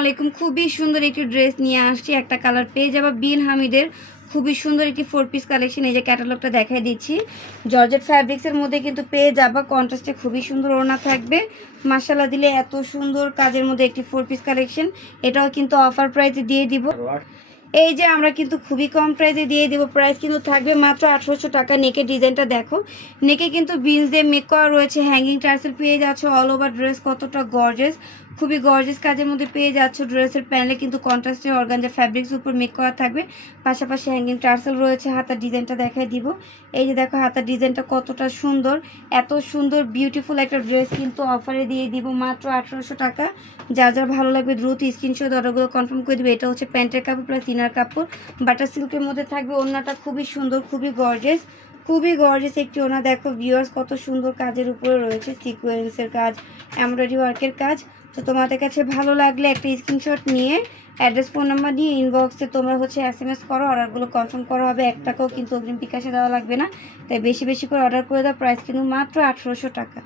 আলাইকুম। খুবই সুন্দর একটি ড্রেস নিয়ে আসছি। একটা কালার পেয়ে যাব বিন হামিদের। খুবই সুন্দর একটি ফোর পিস কালেকশন এই যে ক্যাটালগটা দেখাই দিচ্ছি। জর্জেট ফ্যাব্রিক্সের মধ্যে কিন্তু পেয়ে যাবা। কন্ট্রাস্টে খুবই সুন্দর ওড়না থাকবে। মাসালা দিলে এত সুন্দর কাজের মধ্যে একটি ফোর পিস কালেকশন এটাও কিন্তু অফার প্রাইসে দিয়ে দিব। এই যে আমরা কিন্তু খুবই কম প্রাইসে দিয়ে দিব। প্রাইস কিন্তু থাকবে মাত্র আঠারোশো টাকা। নেকের ডিজাইনটা দেখো। নেকে কিন্তু বিনস দিয়ে মেক করা রয়েছে। হ্যাঙ্গিং টার্সেল পেয়ে যাচ্ছ। অল ওভার ড্রেস কতটা গর্জেস খুবই গর্জেস কাজের মধ্যে পেয়ে যাচ্ছ। ড্রেসের প্যানেলে কিন্তু কন্ট্রাস্টের অর্গানজা ফ্যাব্রিক্স উপর মেক করা থাকবে। পাশাপাশি হ্যাঙ্গিং টার্সেল রয়েছে। হাতার ডিজাইনটা দেখাই দিব। এই যে দেখো, হাতার ডিজাইনটা কতটা সুন্দর। এত সুন্দর বিউটিফুল একটা ড্রেস কিন্তু অফারে দিয়ে দিব মাত্র আঠারোশো টাকা। যা যা ভালো লাগবে দ্রুত স্ক্রিনশট অর্ডারগুলো কনফার্ম করে দেবে। এটা হচ্ছে প্যান্টের কাপড় প্লাস ইনার কাপড় বাটার সিল্কের মধ্যে থাকবে ওড়নাটা খুবই সুন্দর, খুবই গর্জেস খুবই গর্জেস একটি ওনা দেখো ভিউয়ার্স কত সুন্দর কাজের উপরে রয়েছে সিকোয়েন্সের কাজ এমব্রয়ডারি ওয়ার্কের কাজ। তো তোমাদের কাছে ভালো লাগলে একটা স্ক্রিনশট নিয়ে অ্যাড্রেস ফোন নাম্বার নিয়ে ইনবক্সে তোমরা হচ্ছে এস এম এস করো অর্ডারগুলো কনফার্ম করা হবে। এক টাকাও কিন্তু অগ্রিম বিকাশে দেওয়া লাগবে না। তাই বেশি বেশি করে অর্ডার করে দাও প্রাইস কিন্তু মাত্র আঠেরোশো টাকা।